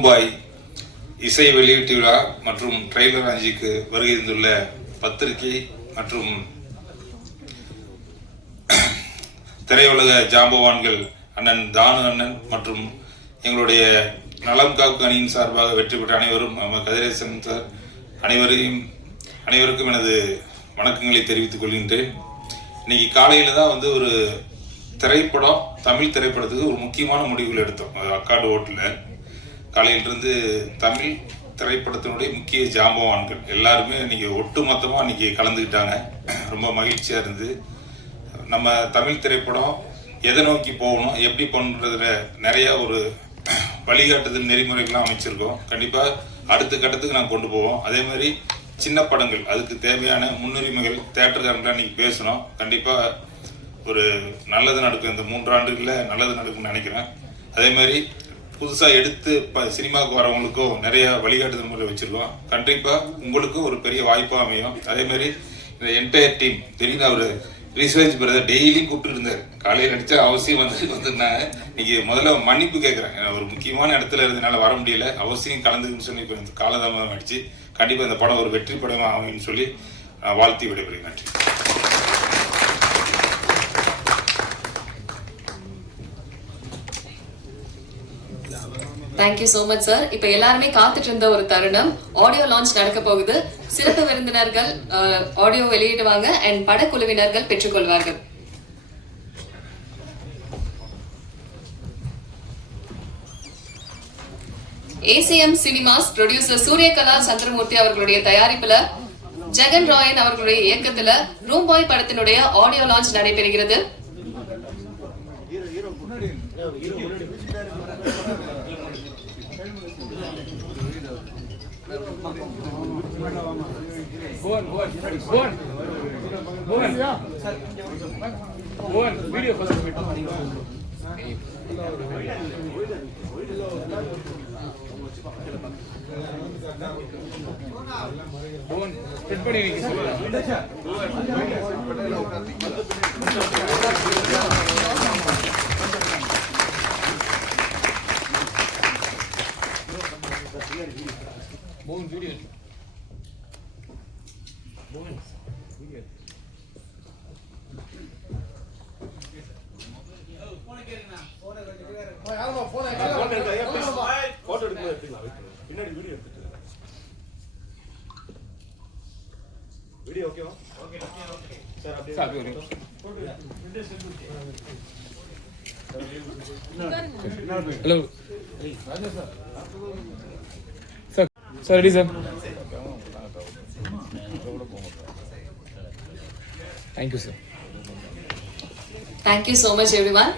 Room boy இசை வெளியீட்டு விழா மற்றும் ட்ரெய்லர் அஞ்சிக்கு வருகை தந்துள்ள பத்திரிகை மற்றும் திரையுலக ஜாம்பவான்கள் அண்ணன் தானு அண்ணன் மற்றும் எங்களுடைய நலம் காக்கு அணியின் சார்பாக வெற்றி பெற்ற அனைவரும் கதிரேசன் சார் அனைவருக்கும் எனது வணக்கங்களை தெரிவித்துக் கொள்கின்றேன். இன்னைக்கு காலையில தான் ஒரு திரைப்படம், தமிழ் திரைப்படத்துக்கு ஒரு முக்கியமான முடிவுகள் எடுத்தோம். அக்காடு ஓட்டில் காலையிலிருந்து தமிழ் திரைப்படத்தினுடைய முக்கிய ஜாம்பவான்கள் எல்லாருமே இன்னைக்கு ஒட்டு மொத்தமாக இன்னைக்கு கலந்துக்கிட்டாங்க. ரொம்ப மகிழ்ச்சியாக இருந்து நம்ம தமிழ் திரைப்படம் எதை நோக்கி போகணும், எப்படி போகணுன்றதுல நிறைய ஒரு வழிகாட்டுதல் நெறிமுறைகள்லாம் அமைச்சிருக்கோம். கண்டிப்பாக அடுத்த கட்டத்துக்கு நாங்கள் கொண்டு போவோம். அதே மாதிரி சின்ன படங்கள் அதுக்கு தேவையான முன்னுரிமைகள் தேட்டருக்காரங்களாம் இன்னைக்கு பேசணும். கண்டிப்பாக ஒரு நல்லது நடக்கும், இந்த 3 ஆண்டுகளில் நல்லது நடக்கும்னு நினைக்கிறேன். அதே மாதிரி புதுசாக எடுத்து சினிமாவுக்கு வரவங்களுக்கும் நிறைய வழிகாட்டுதல் முறை வச்சிருக்கோம். கண்டிப்பாக உங்களுக்கும் ஒரு பெரிய வாய்ப்பாக அமையும். அதே மாதிரி இந்த என்டையர் டீம் திடீர்னு அவர் ரிசர்ச் பிரதர் டெய்லியும் கூப்பிட்டு இருந்தார். காலையில் நடிச்சா அவசியம் வந்துருந்தாங்க. இன்னைக்கு முதல்ல மன்னிப்பு கேட்குறேன், ஒரு முக்கியமான இடத்துல இருந்தனால வர முடியல, அவசியம் கலந்துக்குன்னு சொல்லி இப்போ காலதாமதம் ஆயிடுச்சு. கண்டிப்பாக இந்த படம் ஒரு வெற்றி படமாக அமைன்னு சொல்லி வாழ்த்தி விடைபெறுகிறேன். நன்றி. Thank you so much sir. இப்ப எல்லாருமே காத்துட்டு இருந்த ஒரு தருணம், ஆடியோ லான்ச் நடக்க போகுது. சிறப்பு விருந்தினர்கள் ஆடியோ வெளியிடுவாங்க அண்ட் படக்குழுவினர்கள் பெற்றுக்கொள்வார்கள். ACM cinemas producer Suryakala Chandramoorthy அவர்களுடைய தயாரிப்புல ஜெகன் ராயன் அவர்களுடைய இயக்கத்துல ரூம்பாய் படத்தினுடைய ஆடியோ லான்ச் நடைபெறுகிறது. வீடியோ ஓகேவா? சார் அப்படியே hello sir. Sir ready sir. Thank you so much everyone.